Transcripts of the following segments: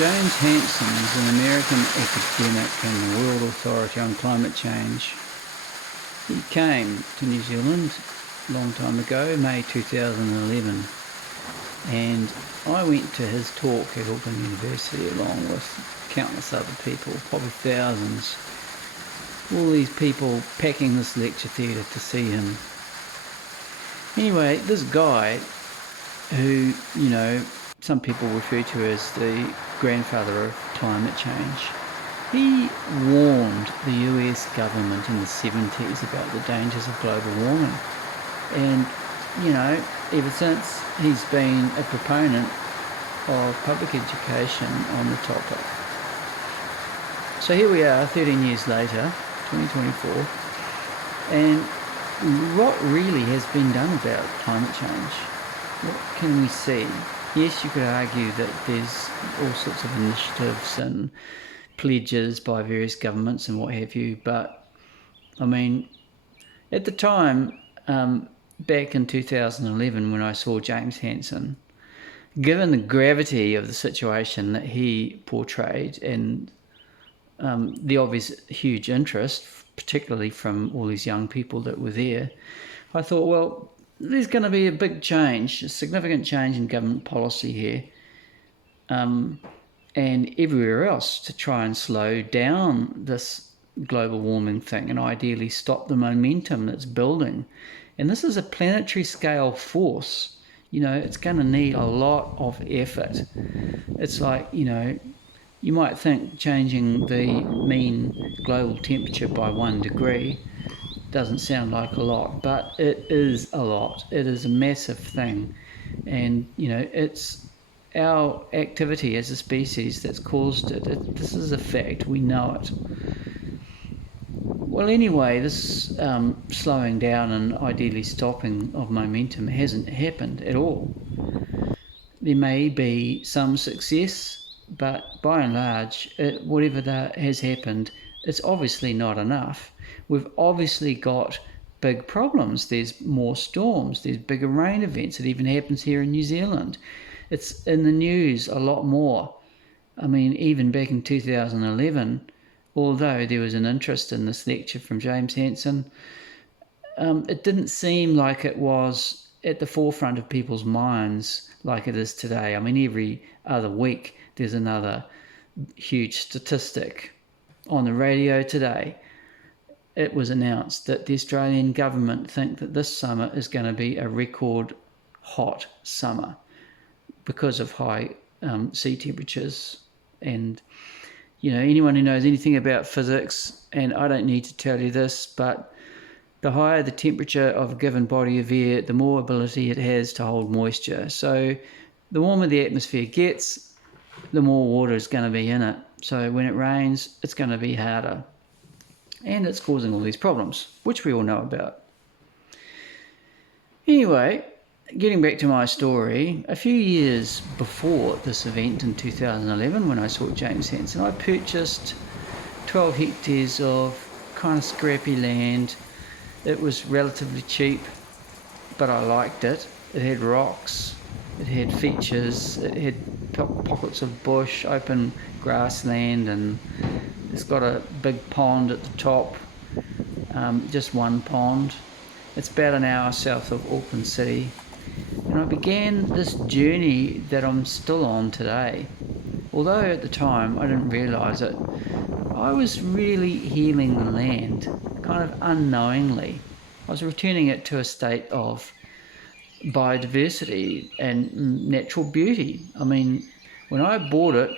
James Hansen is an American academic and world authority on climate change. He came to New Zealand a long time ago, May 2011, and I went to his talk at Auckland University along with countless other people, probably thousands. All these people packing this lecture theatre to see him. Anyway, this guy who, some people refer to as the grandfather of climate change, he warned the US government in the 70s about the dangers of global warming. And, ever since, he's been a proponent of public education on the topic. So here we are, 13 years later, 2024, and what really has been done about climate change? What can we see? Yes, you could argue that there's all sorts of initiatives and pledges by various governments and what have you, but I mean, at the time, back in 2011 when I saw James Hansen, given the gravity of the situation that he portrayed and the obvious huge interest, particularly from all these young people that were there, I thought, well, there's going to be a big change, a significant change in government policy here, and everywhere else to try and slow down this global warming thing and ideally stop the momentum that's building. And this is a planetary scale force. It's going to need a lot of effort. It's like, you might think changing the mean global temperature by 1 degree doesn't sound like a lot, but it is a lot. It is a massive thing. And, it's our activity as a species that's caused it. This is a fact. We know it. Well, anyway, this slowing down and ideally stopping of momentum hasn't happened at all. There may be some success, but by and large, whatever that has happened, it's obviously not enough. We've obviously got big problems. There's more storms. There's bigger rain events. It even happens here in New Zealand. It's in the news a lot more. I mean, even back in 2011, although there was an interest in this lecture from James Hansen, it didn't seem like it was at the forefront of people's minds like it is today. I mean, every other week there's another huge statistic. On the radio today, it was announced that the Australian government think that this summer is going to be a record hot summer because of high sea temperatures. And, anyone who knows anything about physics, and I don't need to tell you this, but the higher the temperature of a given body of air, the more ability it has to hold moisture. So the warmer the atmosphere gets, the more water is going to be in it. So when it rains, it's going to be harder. And it's causing all these problems, which we all know about. Anyway, getting back to my story, a few years before this event in 2011, when I saw James Hansen, I purchased 12 hectares of kind of scrappy land. It was relatively cheap, but I liked it. It had rocks, it had features, it had pockets of bush, open grassland, and it's got a big pond at the top, just one pond. It's about an hour south of Auckland City. And I began this journey that I'm still on today. Although at the time I didn't realise it, I was really healing the land, kind of unknowingly. I was returning it to a state of biodiversity and natural beauty. I mean, when I bought it,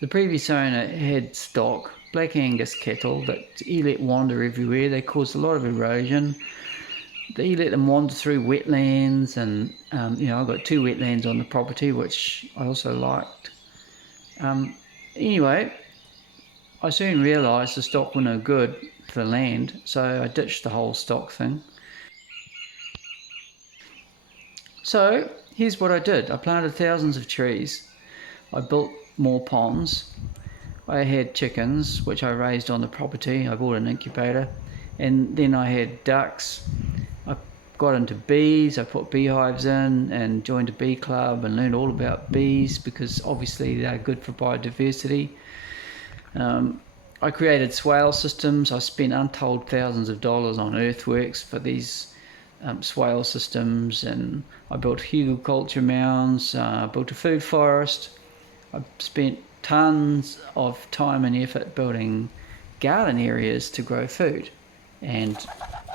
the previous owner had stock, Black Angus cattle, that he let wander everywhere. They caused a lot of erosion. He let them wander through wetlands, and I got 2 wetlands on the property, which I also liked. Anyway, I soon realised the stock were no good for the land, so I ditched the whole stock thing. So here's what I did. I planted thousands of trees. I built more ponds. I had chickens, which I raised on the property. I bought an incubator. And then I had ducks. I got into bees. I put beehives in and joined a bee club and learned all about bees because obviously they're good for biodiversity. I created swale systems. I spent untold thousands of dollars on earthworks for these swale systems, and I built hugelkultur mounds, built a food forest. I spent tons of time and effort building garden areas to grow food, and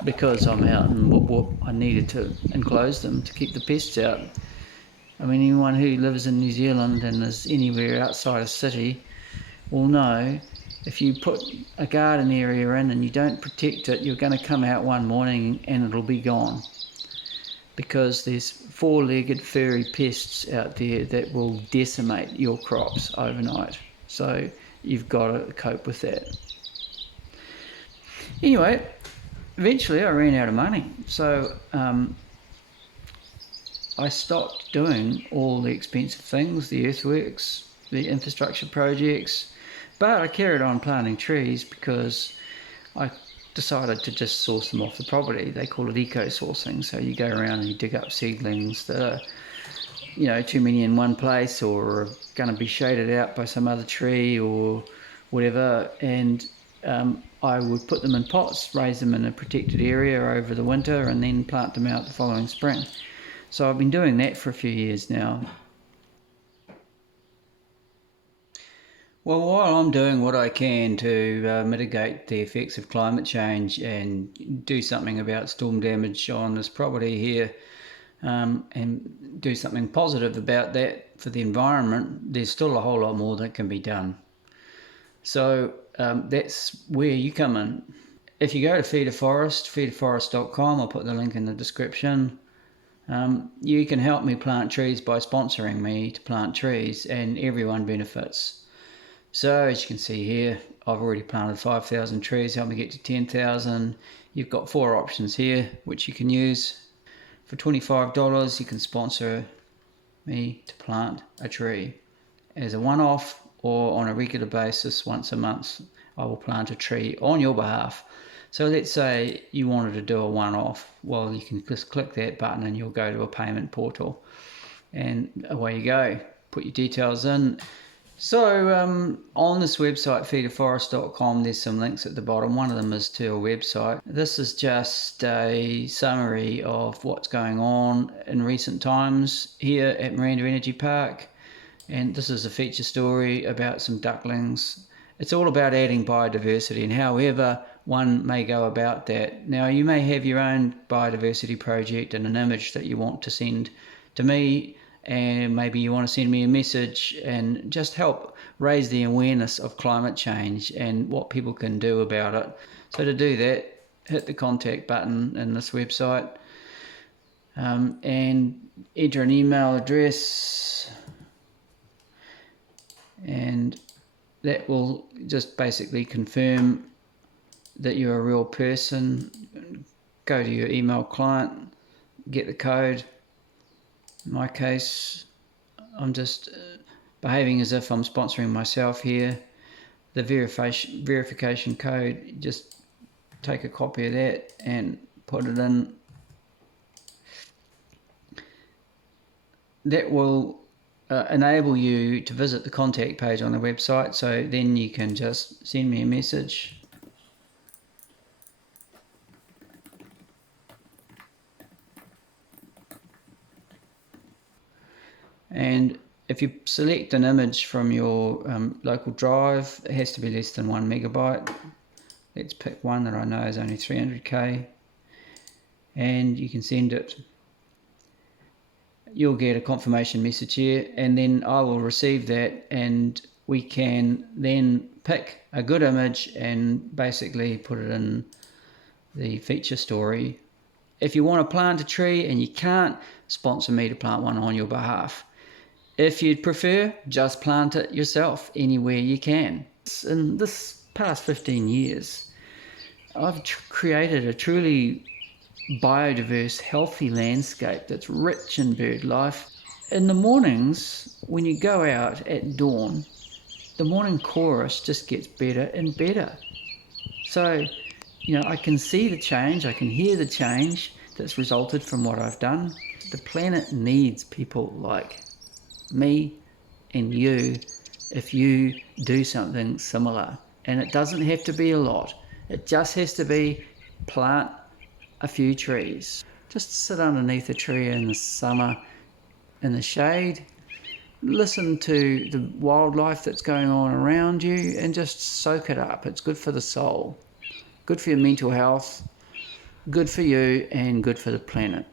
because I'm out in whoop whoop, I needed to enclose them to keep the pests out. I mean, anyone who lives in New Zealand and is anywhere outside a city will know if you put a garden area in and you don't protect it, you're going to come out one morning and it'll be gone, because there's four-legged furry pests out there that will decimate your crops overnight. So you've got to cope with that. Anyway, eventually I ran out of money, so I stopped doing all the expensive things, the earthworks, the infrastructure projects, but I carried on planting trees because I decided to just source them off the property. They call it eco-sourcing. So you go around and you dig up seedlings that are, too many in one place or are going to be shaded out by some other tree or whatever. And I would put them in pots, raise them in a protected area over the winter, and then plant them out the following spring. So I've been doing that for a few years now. Well, while I'm doing what I can to mitigate the effects of climate change and do something about storm damage on this property here, and do something positive about that for the environment, there's still a whole lot more that can be done. So that's where you come in. If you go to Feed a Forest, feedaforest.com, I'll put the link in the description. You can help me plant trees by sponsoring me to plant trees, and everyone benefits. So as you can see here, I've already planted 5,000 trees, help me get to 10,000. You've got 4 options here which you can use. For $25 you can sponsor me to plant a tree as a one-off, or on a regular basis once a month I will plant a tree on your behalf. So let's say you wanted to do a one-off, well, you can just click that button and you'll go to a payment portal and away you go, put your details in. So on this website, feedaforest.com, there's some links at the bottom. One of them is to a website. This is just a summary of what's going on in recent times here at Miranda Energy Park. And this is a feature story about some ducklings. It's all about adding biodiversity and however one may go about that. Now, you may have your own biodiversity project and an image that you want to send to me, and maybe you want to send me a message and just help raise the awareness of climate change and what people can do about it. So to do that, hit the contact button in this website and enter an email address, and that will just basically confirm that you're a real person. Go to your email client, get the code. In my case, I'm just behaving as if I'm sponsoring myself here. The verification code, just take a copy of that and put it in. That will enable you to visit the contact page on the website, so then you can just send me a message. And if you select an image from your local drive, it has to be less than 1 megabyte. Let's pick one that I know is only 300k, and you can send it. You'll get a confirmation message here, and then I will receive that, and we can then pick a good image and basically put it in the feature story. If you want to plant a tree and you can't, sponsor me to plant one on your behalf. If you'd prefer, just plant it yourself anywhere you can. In this past 15 years, I've created a truly biodiverse, healthy landscape that's rich in bird life. In the mornings, when you go out at dawn, the morning chorus just gets better and better. So, I can see the change, I can hear the change. that's resulted from what I've done. The planet needs people like me and you if you do something similar. And it doesn't have to be a lot. It just has to be plant a few trees. Just sit underneath a tree in the summer in the shade, listen to the wildlife that's going on around you and just soak it up. It's good for the soul, good for your mental health, good for you and good for the planet.